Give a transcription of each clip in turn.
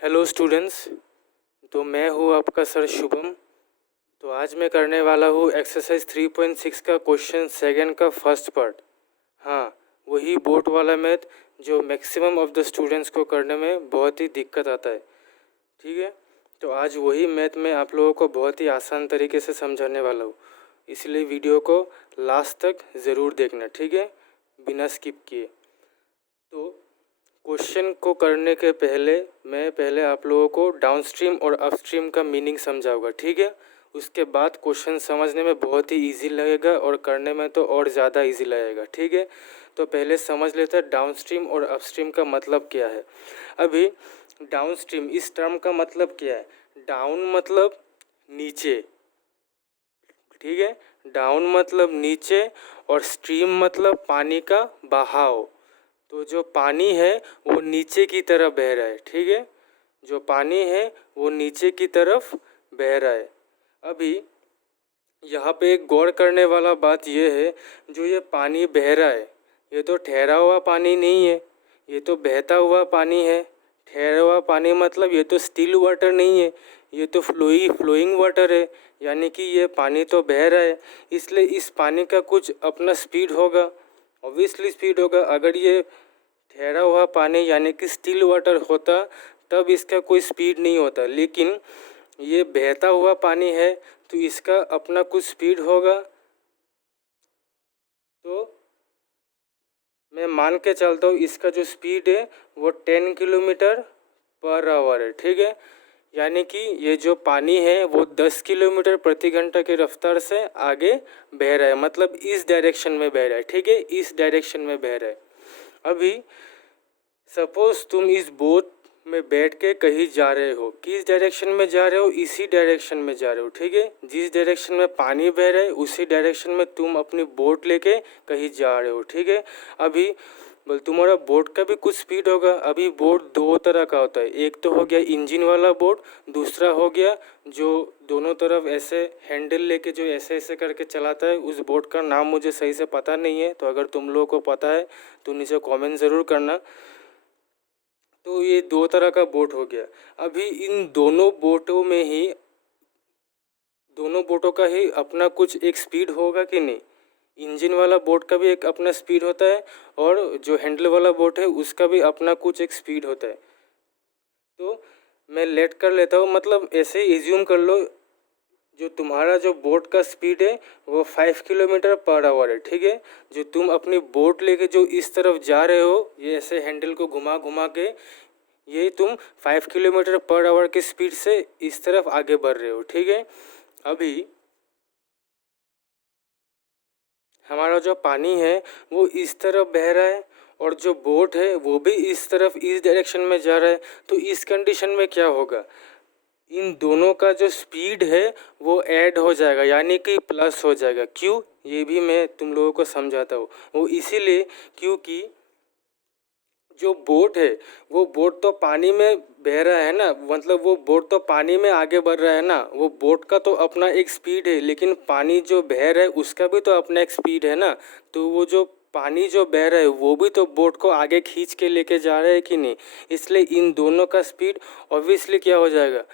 Hello students. तो मैं हूँ आपका सर शुभम। तो आज मैं करने वाला हूँ एक्सरसाइज 3.6 का क्वेश्चन सेकंड का फर्स्ट पार्ट। हाँ, वही बोर्ड वाला मैथ जो मैक्सिमम ऑफ द स्टूडेंट्स को करने में बहुत ही दिक्कत आता है। ठीक है, तो आज वही मैथ मैं आप लोगों को बहुत ही आसान तरीके से समझाने वाला हूँ, इसलिए वीडियो को लास्ट तक ज़रूर देखना, ठीक है, बिना स्किप किए। तो क्वेश्चन को करने के पहले मैं पहले आप लोगों को डाउनस्ट्रीम और अपस्ट्रीम का मीनिंग समझाऊंगा, ठीक है। उसके बाद क्वेश्चन समझने में बहुत ही इजी लगेगा और करने में तो और ज़्यादा इजी लगेगा, ठीक है। तो पहले समझ लेते हैं डाउनस्ट्रीम और अपस्ट्रीम का मतलब क्या है। अभी डाउनस्ट्रीम इस टर्म का मतलब क्या है। डाउन मतलब नीचे, ठीक है, डाउन मतलब नीचे और स्ट्रीम मतलब पानी का बहाव। तो जो पानी है वो नीचे की तरफ बह रहा है, ठीक है, जो पानी है वो नीचे की तरफ बह रहा है। अभी यहाँ पे एक गौर करने वाला बात ये है, जो ये पानी बह रहा है ये तो ठहरा हुआ पानी नहीं है, ये तो बहता हुआ पानी है। ठहरा हुआ पानी मतलब ये तो स्टिल वाटर नहीं है, ये तो फ्लोइंग वाटर है, यानी कि ये पानी तो बह रहा है, इसलिए इस पानी का कुछ अपना स्पीड होगा, ऑब्वियसली स्पीड होगा। अगर ये ठहरा हुआ पानी यानी कि स्टिल वाटर होता तब इसका कोई स्पीड नहीं होता, लेकिन ये बहता हुआ पानी है तो इसका अपना कुछ स्पीड होगा। तो मैं मान के चलता हूँ इसका जो स्पीड है वो 10 किलोमीटर पर आवर है, ठीक है, यानी कि ये जो पानी है वो 10 किलोमीटर प्रति घंटा की रफ्तार से आगे बह रहा है, मतलब इस डायरेक्शन में बह रहा है, ठीक है, इस डायरेक्शन में बह रहा है। अभी सपोज तुम इस बोट में बैठ के कहीं जा रहे हो, किस डायरेक्शन में जा रहे हो, इसी डायरेक्शन में जा रहे हो, ठीक है, जिस डायरेक्शन में पानी बह रहा है उसी डायरेक्शन में तुम अपनी बोट लेके कहीं जा रहे हो, ठीक है। अभी बोल तुम्हारा बोट का भी कुछ स्पीड होगा। अभी बोट दो तरह का होता है, एक तो हो गया इंजन वाला बोट, दूसरा हो गया जो दोनों तरफ ऐसे हैंडल लेके जो ऐसे ऐसे करके चलाता है। उस बोट का नाम मुझे सही से पता नहीं है, तो अगर तुम लोगों को पता है तो नीचे कमेंट ज़रूर करना। तो ये दो तरह का बोट हो गया। अभी इन दोनों बोटों का ही अपना कुछ एक स्पीड होगा कि नहीं। इंजन वाला बोट का भी एक अपना स्पीड होता है और जो हैंडल वाला बोट है उसका भी अपना कुछ एक स्पीड होता है। तो मैं लेट कर लेता हूँ, मतलब ऐसे ही एज्यूम कर लो जो तुम्हारा जो बोट का स्पीड है वो 5 किलोमीटर पर आवर है, ठीक है। जो तुम अपनी बोट लेके जो इस तरफ जा रहे हो, ये ऐसे हैंडल को घुमा घुमा के ये तुम 5 किलोमीटर पर आवर की स्पीड से इस तरफ आगे बढ़ रहे हो, ठीक है। अभी हमारा जो पानी है वो इस तरफ बह रहा है और जो बोट है वो भी इस तरफ इस डायरेक्शन में जा रहा है। तो इस कंडीशन में क्या होगा, इन दोनों का जो स्पीड है वो ऐड हो जाएगा, यानी कि प्लस हो जाएगा। क्यों, ये भी मैं तुम लोगों को समझाता हूँ। वो इसीलिए क्योंकि जो बोट है वो बोट तो पानी में बह रहा है ना, मतलब वो बोट तो पानी में आगे बढ़ रहा है ना, वो बोट का तो अपना एक स्पीड है, लेकिन पानी जो बह रहा है उसका भी तो अपना एक स्पीड है ना। तो वो जो पानी जो बह रहा है वो भी तो बोट को आगे खींच के लेके जा रहा है कि नहीं। इसलिए इन दोनों का स्पीड ऑब्वियसली क्या हो जाएगा,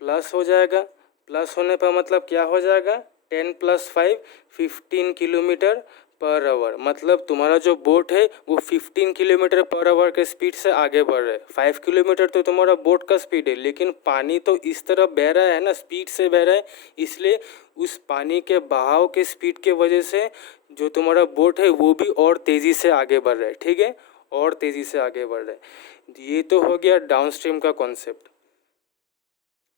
प्लस हो जाएगा। प्लस होने पर मतलब क्या हो जाएगा, 10 + 5 15 किलोमीटर पर आवर, मतलब तुम्हारा जो बोट है वो 15 किलोमीटर पर आवर के स्पीड से आगे बढ़ रहा है। 5 किलोमीटर तो तुम्हारा बोट का स्पीड है, लेकिन पानी तो इस तरफ बह रहा है ना, स्पीड से बह रहा है, इसलिए उस पानी के बहाव के स्पीड के वजह से जो तुम्हारा बोट है वो भी और तेज़ी से आगे बढ़ रहा है, ठीक है, और तेज़ी से आगे बढ़ रहा है। ये तो हो गया डाउनस्ट्रीम का कॉन्सेप्ट।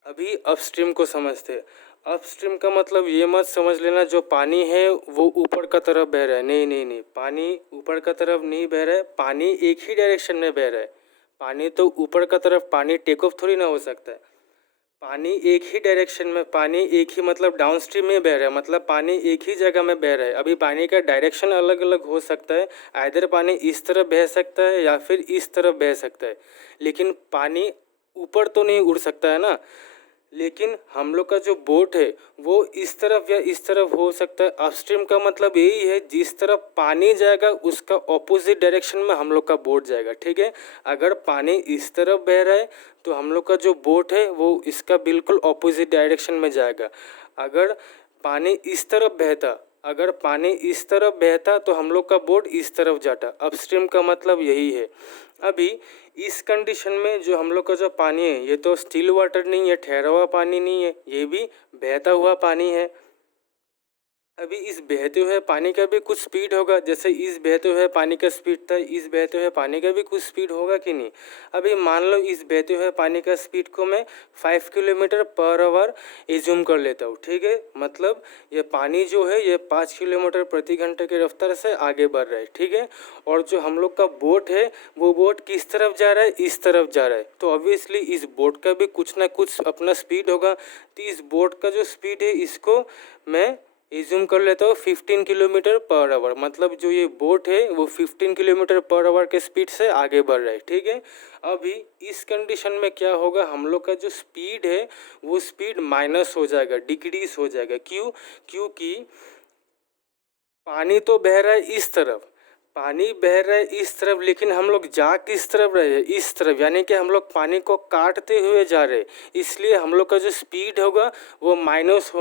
अभी अपस्ट्रीम को समझते हैं। अपस्ट्रीम का मतलब ये मत समझ लेना जो पानी है वो ऊपर का तरफ बह रहा है, नहीं नहीं नहीं, पानी ऊपर का तरफ नहीं बह रहा है, पानी एक ही डायरेक्शन में बह रहा है। पानी तो ऊपर का तरफ पानी टेक ऑफ थोड़ी ना हो सकता है। पानी एक ही डायरेक्शन में, पानी एक ही मतलब डाउनस्ट्रीम में बह रहा है, मतलब पानी एक ही जगह में बह रहा है। अभी पानी का डायरेक्शन अलग अलग हो सकता है, आइदर पानी इस तरफ बह सकता है या फिर इस तरफ बह सकता है, लेकिन पानी ऊपर तो नहीं उड़ सकता है ना। लेकिन हम लोग का जो बोट है वो इस तरफ या इस तरफ हो सकता है। अपस्ट्रीम का मतलब यही है, जिस तरफ पानी जाएगा उसका ऑपोजिट डायरेक्शन में हम लोग का बोट जाएगा, ठीक है। अगर पानी इस तरफ बह रहा है तो हम लोग का जो बोट है वो इसका बिल्कुल ऑपोजिट डायरेक्शन में जाएगा। अगर पानी इस तरफ बहता तो हम लोग का बोट इस तरफ जाता। अपस्ट्रीम का मतलब यही है। अभी इस कंडीशन में जो हम लोग का जो पानी है ये तो स्टिल वाटर नहीं है, ठहरा हुआ पानी नहीं है, ये भी बहता हुआ पानी है। अभी इस बहते हुए पानी का भी कुछ स्पीड होगा, जैसे इस बहते हुए पानी का स्पीड था, इस बहते हुए पानी का भी कुछ स्पीड होगा कि नहीं। अभी मान लो इस बहते हुए पानी का स्पीड को मैं 5 किलोमीटर पर आवर एज्यूम कर लेता हूँ, ठीक है। मतलब ये पानी जो है ये 5 किलोमीटर प्रति घंटे की रफ्तार से आगे बढ़ रहा है, ठीक है। और जो हम लोग का बोट है वो बोट किस तरफ जा रहा है, इस तरफ जा रहा है, तो ऑब्वियसली इस बोट का भी कुछ ना कुछ अपना स्पीड होगा। तो इस बोट का जो स्पीड है इसको मैं एज्यूम कर लेता हूँ 15 किलोमीटर पर आवर। मतलब जो ये बोट है वो 15 किलोमीटर पर आवर के स्पीड से आगे बढ़ रहा है, ठीक है। अभी इस कंडीशन में क्या होगा, हम लोग का जो स्पीड है वो स्पीड माइनस हो जाएगा, डिक्रीज हो जाएगा। क्यों? क्योंकि पानी तो बह रहा है इस तरफ, लेकिन हम लोग जा किस तरफ रहे हैं, इस तरफ, यानी कि हम लोग पानी को काटते हुए जा रहे हैं। इसलिए हम लोग का जो स्पीड होगा वो माइनस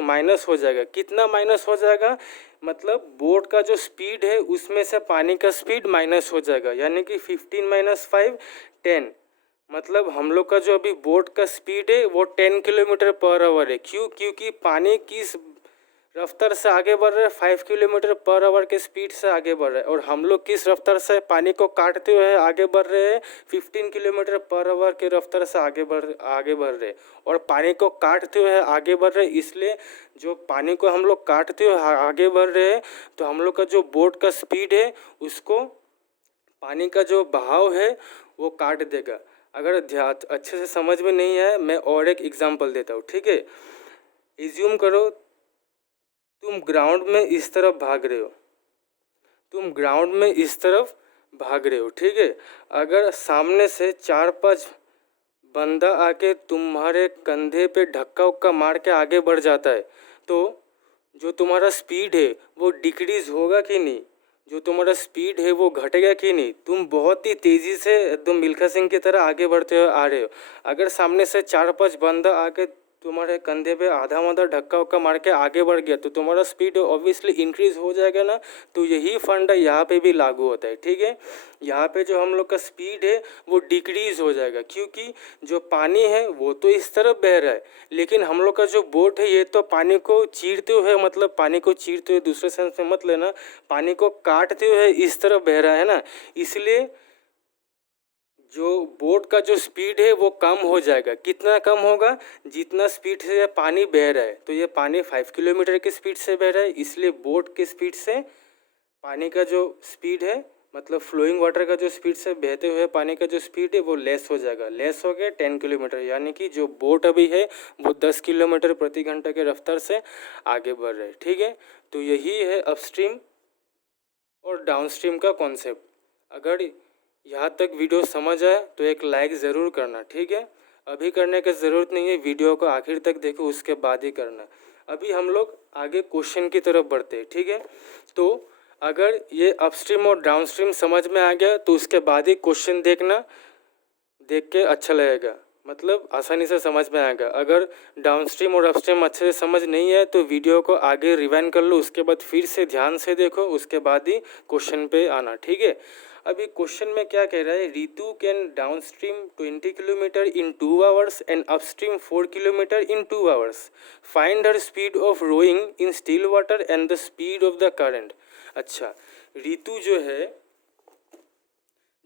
हो जाएगा। कितना माइनस हो जाएगा? मतलब बोट का जो स्पीड है उसमें से पानी का स्पीड माइनस हो जाएगा, यानी कि 15 - 5 10। मतलब हम लोग का जो अभी बोट का स्पीड है वो 10 किलोमीटर पर आवर है। क्यों? क्योंकि पानी किस रफ्तार से आगे बढ़ रहा है, 5 किलोमीटर पर आवर के स्पीड से आगे बढ़ रहा है। और हम लोग किस रफ्तार से पानी को काटते हुए आगे बढ़ रहे हैं, 15 किलोमीटर पर आवर के रफ्तार से आगे बढ़ रहे हैं। और पानी को काटते हुए आगे बढ़ रहे हैं, इसलिए जो पानी को हम लोग काटते हुए आगे बढ़ रहे हैं तो हम लोग का जो बोट का स्पीड है उसको पानी का जो बहाव है वो काट देगा। अगर अच्छे से समझ में नहीं आया, मैं और एक एग्जांपल देता हूँ, ठीक है। एज्यूम करो तुम ग्राउंड में इस तरफ भाग रहे हो, ठीक है। अगर सामने से 4-5 बंदा आके तुम्हारे कंधे पे धक्का उक्का मार के आगे बढ़ जाता है तो जो तुम्हारा स्पीड है वो डिक्रीज होगा कि नहीं? जो तुम्हारा स्पीड है वो घटेगा कि नहीं? तुम बहुत ही तेज़ी से एकदम मिल्खा सिंह की तरह आगे बढ़ते हुए आ रहे हो। अगर सामने से 4-5 बंदा आके तुम्हारे कंधे पे आधा धक्का उक्का मार के आगे बढ़ गया तो तुम्हारा स्पीड ऑब्वियसली इंक्रीज हो जाएगा ना। तो यही फंडा यहाँ पे भी लागू होता है, ठीक है। यहाँ पे जो हम लोग का स्पीड है वो डिक्रीज हो जाएगा, क्योंकि जो पानी है वो तो इस तरफ बह रहा है, लेकिन हम लोग का जो बोट है ये तो पानी को चीरते हुए, मतलब पानी को चीरते हुए दूसरे सेंस में मत लेना, पानी को काटते हुए इस तरफ बह रहा है ना। इसलिए जो बोट का जो स्पीड है वो कम हो जाएगा। कितना कम होगा? जितना स्पीड से पानी बह रहा है, तो ये पानी 5 किलोमीटर की स्पीड से बह रहा है, इसलिए बोट के स्पीड से पानी का जो स्पीड है, मतलब फ्लोइंग वाटर का जो स्पीड से बहते हुए पानी का जो स्पीड है वो लेस हो जाएगा। लेस हो गया 10 किलोमीटर, यानी कि जो बोट अभी है वो 10 किलोमीटर प्रति घंटा के रफ्तार से आगे बढ़ रहा है, ठीक है। तो यही है अपस्ट्रीम और डाउनस्ट्रीम का कॉन्सेप्ट। अगर यहाँ तक वीडियो समझ आए तो एक लाइक ज़रूर करना, ठीक है। अभी करने की ज़रूरत नहीं है, वीडियो को आखिर तक देखो उसके बाद ही करना। अभी हम लोग आगे क्वेश्चन की तरफ बढ़ते हैं, ठीक है। तो अगर ये अपस्ट्रीम और डाउनस्ट्रीम समझ में आ गया तो उसके बाद ही क्वेश्चन देखना, देख के अच्छा लगेगा, मतलब आसानी से समझ में आएगा। अगर डाउनस्ट्रीम और अपस्ट्रीम अच्छे से समझ नहीं है तो वीडियो को आगे रिवाइंड कर लो, उसके बाद फिर से ध्यान से देखो, उसके बाद ही क्वेश्चन पे आना, ठीक है। अभी क्वेश्चन में क्या कह रहा है, Ritu can downstream 20 kilometre in 2 hours and upstream 4 kilometre in 2 hours. Find her speed of rowing in still water and the speed of the current. अच्छा,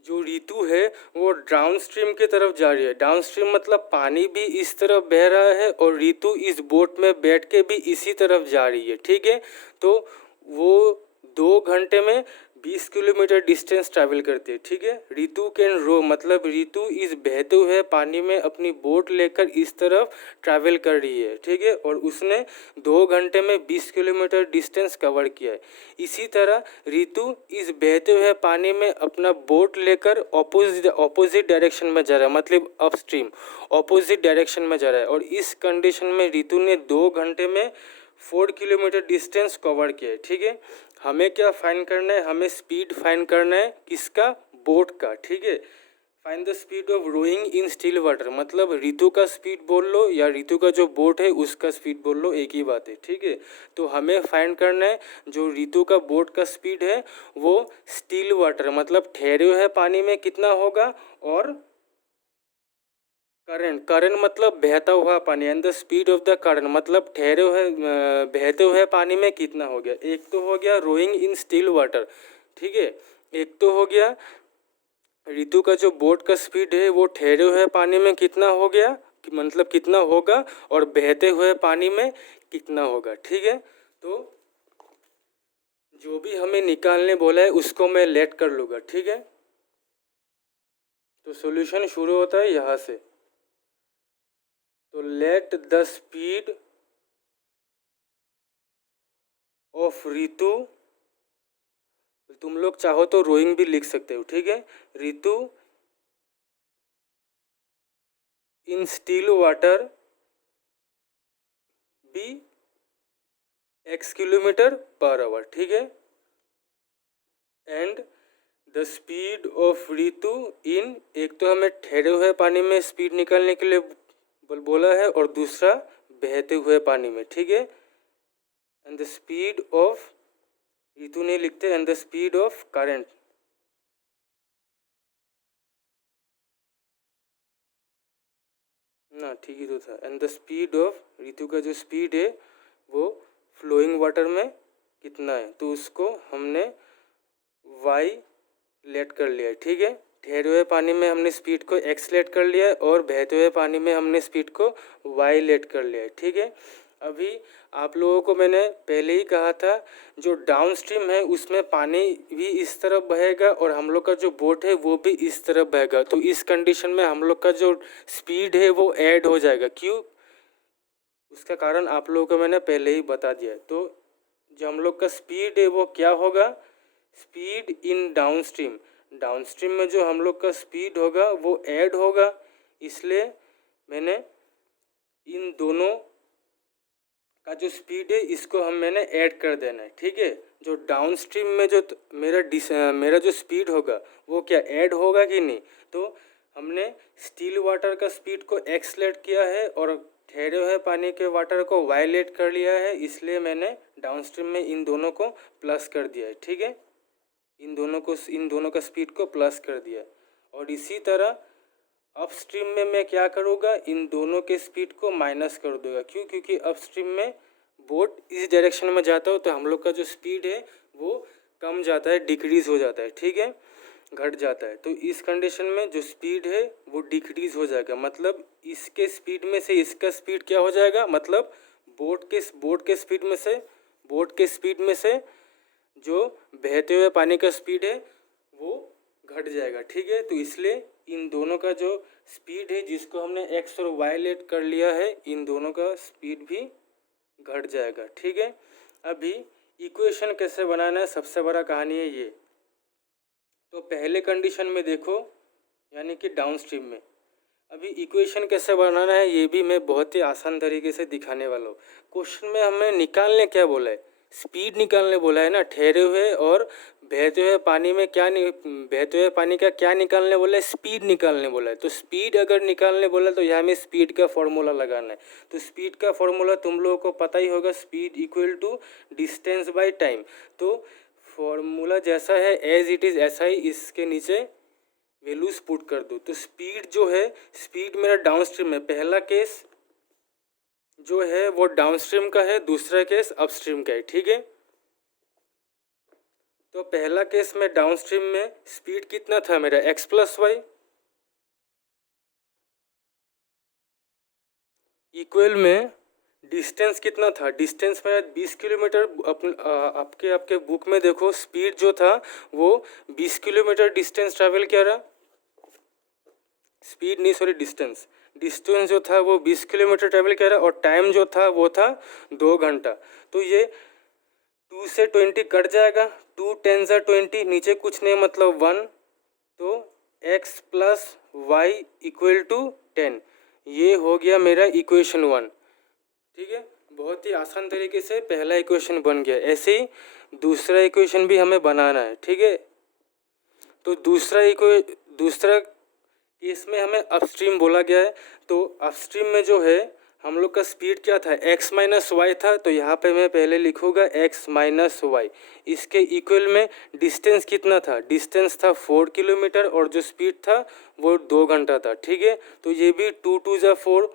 रितु है वो डाउनस्ट्रीम की तरफ जा रही है। डाउनस्ट्रीम मतलब पानी भी इस तरफ बह रहा है और रितु इस बोट में बैठ के भी इसी तरफ जा रही है, ठीक है। तो वो 2 घंटे में 20 किलोमीटर डिस्टेंस ट्रैवल करती है, ठीक है। रितु कैन रो मतलब रितु इस बहते हुए पानी में अपनी बोट लेकर इस तरफ ट्रैवल कर रही है, ठीक है, और उसने 2 घंटे में 20 किलोमीटर डिस्टेंस कवर किया है। इसी तरह रितु इस बहते हुए पानी में अपना बोट लेकर ऑपोजिट डायरेक्शन में जा रहा है, मतलब अपस्ट्रीम ऑपोजिट डायरेक्शन में जा रहा है, और इस कंडीशन में रितु ने 2 घंटे में 4 किलोमीटर डिस्टेंस कवर किया है, ठीक है। हमें क्या फाइंड करना है, हमें स्पीड फाइंड करना है, किसका, बोट का, ठीक है। Find the speed of rowing in still water मतलब रितु का स्पीड बोल लो या रितु का जो बोट है उसका स्पीड बोल लो, एक ही बात है, ठीक है। तो हमें फाइंड करना है जो रितु का बोट का स्पीड है वो स्टिल वाटर मतलब ठहरे हुए पानी में कितना होगा, और करंट मतलब बहता हुआ पानी, and the speed of the current मतलब ठहरे हुए बहते हुए पानी में कितना हो गया। एक तो हो गया रोइंग इन स्टिल वाटर, ठीक है। एक तो हो गया रितु का जो बोट का स्पीड है वो ठहरे हुए पानी में कितना हो गया मतलब कितना होगा, और बहते हुए पानी में कितना होगा, ठीक है। तो जो भी हमें निकालने बोला है उसको मैं लेट कर लूँगा, ठीक है। तो सॉल्यूशन शुरू होता है यहाँ से। तो let the speed of Ritu, तुम लोग चाहो तो रोइंग भी लिख सकते हो, ठीक है। Ritu in still water be x kilometre per hour, ठीक है। And the speed of Ritu in, एक तो हमें ठहरे हुए पानी में स्पीड निकालने के लिए बोला है और दूसरा बहते हुए पानी में, ठीक है। And the speed of Ritu नहीं लिखते, and the speed of current, ना ठीक ही तो था। And the speed of Ritu का जो स्पीड है वो फ्लोइंग वाटर में कितना है, तो उसको हमने y लेट कर लिया है, ठीक है। ठहरे हुए पानी में हमने स्पीड को x लेट कर लिया है और बहते हुए पानी में हमने स्पीड को y लेट कर लिया है, ठीक है। अभी आप लोगों को मैंने पहले ही कहा था जो डाउन स्ट्रीम है उसमें पानी भी इस तरफ बहेगा और हम लोग का जो बोट है वो भी इस तरफ बहेगा, तो इस कंडीशन में हम लोग का जो स्पीड है वो ऐड हो जाएगा। क्यों, उसका कारण आप लोगों को मैंने पहले ही बता दिया है। तो जो हम लोग का स्पीड है वो क्या होगा, स्पीड इन डाउनस्ट्रीम, डाउनस्ट्रीम में जो हम लोग का स्पीड होगा वो ऐड होगा, इसलिए मैंने इन दोनों का जो स्पीड है इसको मैंने ऐड कर देना है, ठीक है। जो डाउनस्ट्रीम में जो मेरा जो स्पीड होगा वो क्या ऐड होगा कि नहीं, तो हमने स्टिल वाटर का स्पीड को एक्सलेट किया है और ठहरे हुए पानी के वाटर को वायलेट कर लिया है, इसलिए मैंने डाउनस्ट्रीम में इन दोनों को प्लस कर दिया है, ठीक है। इन दोनों का स्पीड को प्लस कर दिया। और इसी तरह अपस्ट्रीम में मैं क्या करूँगा, इन दोनों के स्पीड को माइनस कर दूँगा। क्यों, क्योंकि अपस्ट्रीम में बोट इस डायरेक्शन में जाता हो तो हम लोग का जो स्पीड है वो कम जाता है, डिक्रीज़ हो जाता है, ठीक है, घट जाता है। तो इस कंडीशन में जो स्पीड है वो डिक्रीज़ हो जाएगा, मतलब इसके स्पीड में से इसका स्पीड क्या हो जाएगा, मतलब बोट के स्पीड में से जो बहते हुए पानी का स्पीड है वो घट जाएगा, ठीक है। तो इसलिए इन दोनों का जो स्पीड है जिसको हमने x और y लेट कर लिया है, इन दोनों का स्पीड भी घट जाएगा, ठीक है। अभी इक्वेशन कैसे बनाना है, सबसे बड़ा कहानी है ये। तो पहले कंडीशन में देखो, यानी कि डाउनस्ट्रीम में अभी इक्वेशन कैसे बनाना है ये भी मैं बहुत ही आसान तरीके से दिखाने वाला हूँ। क्वेश्चन में हमें निकालने क्या बोला है, स्पीड निकालने बोला है ना, ठहरे हुए और बहते हुए पानी में बहते हुए पानी का क्या निकालने बोला है, स्पीड निकालने बोला है। तो स्पीड अगर निकालने बोला है तो यहाँ में स्पीड का फॉर्मूला लगाना है। तो स्पीड का फॉर्मूला तुम लोगों को पता ही होगा, speed equal to distance by time. तो फॉर्मूला जैसा है एज इट इज़ ऐसा ही इसके नीचे वैल्यूज पुट कर दो। तो स्पीड जो है, स्पीड मेरा डाउनस्ट्रीम है, पहला केस जो है वो डाउनस्ट्रीम का है, दूसरा केस अपस्ट्रीम का है, ठीक है। तो पहला केस में डाउनस्ट्रीम में स्पीड कितना था मेरा, x प्लस वाई इक्वल में डिस्टेंस कितना था, डिस्टेंस मेरा 20 किलोमीटर। आपके बुक में देखो स्पीड जो था वो 20 किलोमीटर डिस्टेंस ट्रैवल किया रहा, स्पीड नहीं सॉरी डिस्टेंस, डिस्टेंस जो था वो 20 किलोमीटर ट्रैवल किया रहा और टाइम जो था वो था 2 घंटा। तो ये 2 से 20 कट जाएगा, 2 10 ज़ा 20, नीचे कुछ नहीं मतलब 1, तो x plus y equal to 10, ये हो गया मेरा इक्वेशन 1। ठीक है, बहुत ही आसान तरीके से पहला इक्वेशन बन गया। ऐसे ही दूसरा इक्वेशन भी हमें बनाना है। ठीक है, तो दूसरा केस में हमें अपस्ट्रीम बोला गया है। तो अपस्ट्रीम में जो है हम लोग का स्पीड क्या था, x माइनस वाई था, तो यहाँ पे मैं पहले लिखूँगा x माइनस वाई। इसके इक्वल में डिस्टेंस कितना था, डिस्टेंस था 4 किलोमीटर और जो स्पीड था वो 2 घंटा था। ठीक है, तो ये भी 2 2 ज़ा 4,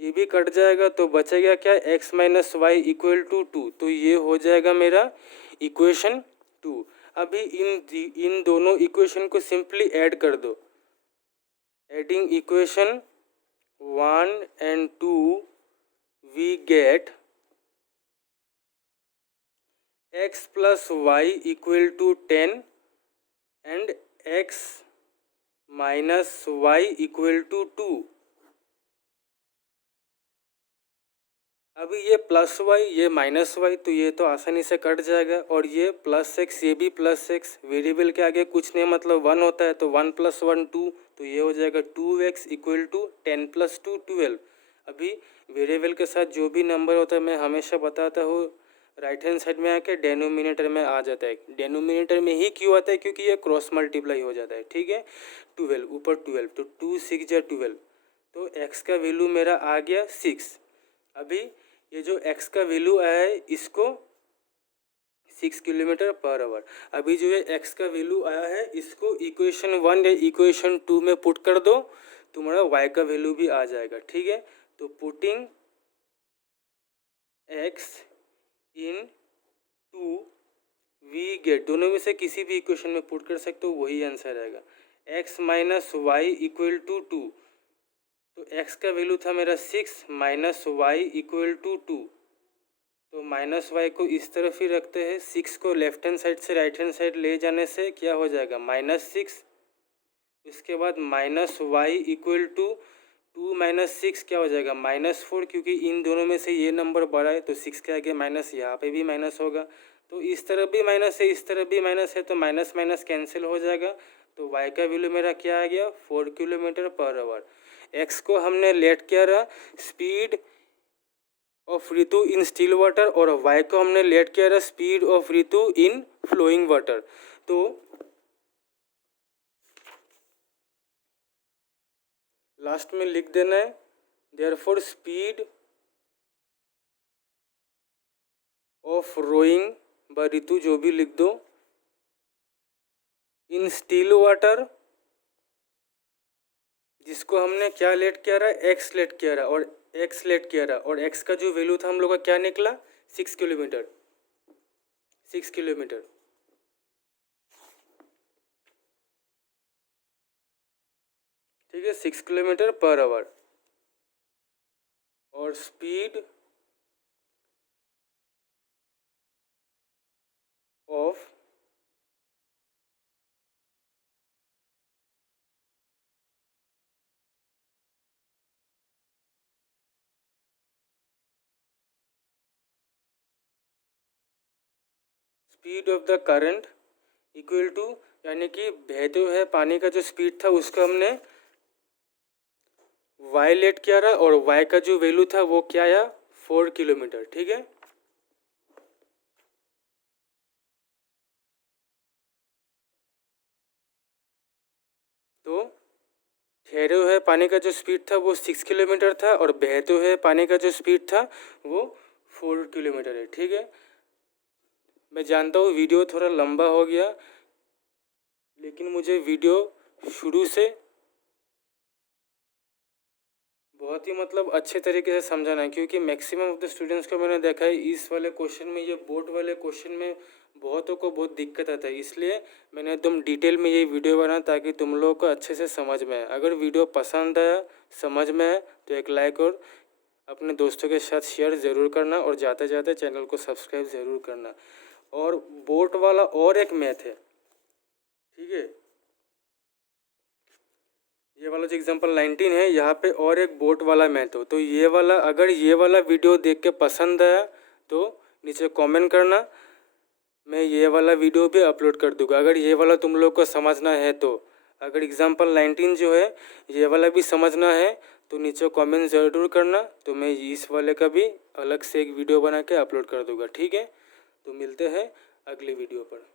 ये भी कट जाएगा, तो बचेगा क्या, x minus y equal to 2, तो ये हो जाएगा मेरा इक्वेशन 2। अभी इन दोनों इक्वेशन को सिंपली ऐड कर दो। Adding equation 1 and 2 we get x plus y equal to 10 and x minus y equal to 2। अभी ये प्लस वाई ये माइनस वाई, तो ये तो आसानी से कट जाएगा, और ये प्लस एक्स ये भी प्लस एक्स, वेरिएबल के आगे कुछ नहीं मतलब 1 होता है, तो 1 प्लस 1 2, तो ये हो जाएगा 2x इक्वल टू 10 प्लस 2 12। अभी वेरिएबल के साथ जो भी नंबर होता है मैं हमेशा बताता हूँ राइट हैंड साइड में आके डेनोमिनेटर में आ जाता है। डेनोमिनेटर में ही क्यों आता है, क्योंकि ये क्रॉस मल्टीप्लाई हो जाता है। ठीक है, 12 ऊपर 12, तो 2 6 जा 12, तो x का वैल्यू मेरा आ गया 6। अभी ये जो x का वैल्यू आया है इसको 6 किलोमीटर पर आवर, अभी जो ये x का वैल्यू आया है इसको इक्वेशन 1 या इक्वेशन 2 में पुट कर दो, तुम्हारा y का वैल्यू भी आ जाएगा। ठीक है, तो putting x in 2 we get, दोनों में से किसी भी इक्वेशन में पुट कर सकते हो, वही आंसर आएगा। x minus y equal to 2, तो x का वैल्यू था मेरा 6 माइनस वाई इक्वल टू 2, तो माइनस वाई को इस तरफ ही रखते हैं। 6 को लेफ्ट हैंड साइड से राइट हैंड साइड ले जाने से क्या हो जाएगा, -6। इसके बाद minus y equal to 2 minus 6 क्या हो जाएगा, -4, क्योंकि इन दोनों में से ये नंबर बड़ा है तो 6 के आगे माइनस, यहाँ पे भी माइनस होगा, तो इस तरफ भी माइनस है इस तरफ भी माइनस है, तो माइनस माइनस कैंसिल हो जाएगा। तो y का वैल्यू मेरा क्या आ गया, 4 किलोमीटर पर आवर। x को हमने लेट किया रहा speed of Ritu in still water, और y को हमने लेट किया रहा speed of Ritu in flowing water. तो लास्ट में लिख देना है देयरफॉर स्पीड ऑफ रोइंग व ऋतु, जो भी लिख दो, इन स्टिल वाटर, जिसको हमने क्या लेट किया रहा, x लेट किया रहा और x लेट किया रहा, और x का जो वैल्यू था हम लोग का क्या निकला, 6 किलोमीटर, 6 किलोमीटर। ठीक है, 6 किलोमीटर पर आवर, और speed of speed of the current equal to, यानी कि बहते हुए पानी का जो स्पीड था उसको हमने y लेट किया रहा, और y का जो वैल्यू था वो क्या आया, 4 किलोमीटर। ठीक है, तो ठहरे हुए पानी का जो स्पीड था वो 6 किलोमीटर था, और बहते हुए पानी का जो स्पीड था वो 4 किलोमीटर है। ठीक है, मैं जानता हूँ वीडियो थोड़ा लंबा हो गया, लेकिन मुझे वीडियो शुरू से बहुत ही मतलब अच्छे तरीके से समझाना है, क्योंकि मैक्सिमम ऑफ द स्टूडेंट्स को मैंने देखा है इस वाले क्वेश्चन में, ये बोर्ड वाले क्वेश्चन में बहुतों को बहुत दिक्कत आता है, इसलिए मैंने एकदम डिटेल में ये वीडियो बनाया ताकि तुम लोगों को अच्छे से समझ में आए। अगर वीडियो पसंद आया, समझ में आए, तो एक लाइक और अपने दोस्तों के साथ शेयर ज़रूर करना और जाते जाते चैनल को सब्सक्राइब ज़रूर करना। और बोट वाला और एक मैथ है, ठीक है, ये वाला जो एग्जांपल 19 है यहाँ पे और एक बोट वाला मैथ हो। तो ये वाला, अगर ये वाला वीडियो देख के पसंद आया तो नीचे कमेंट करना, मैं ये वाला वीडियो भी अपलोड कर दूंगा अगर ये वाला तुम लोग को समझना है तो। अगर एग्जांपल 19 जो है ये वाला भी समझना है तो नीचे कमेंट ज़रूर करना, तो मैं इस वाले का भी अलग से एक वीडियो बना के अपलोड कर दूंगा, ठीक है। तो मिलते हैं अगली वीडियो पर।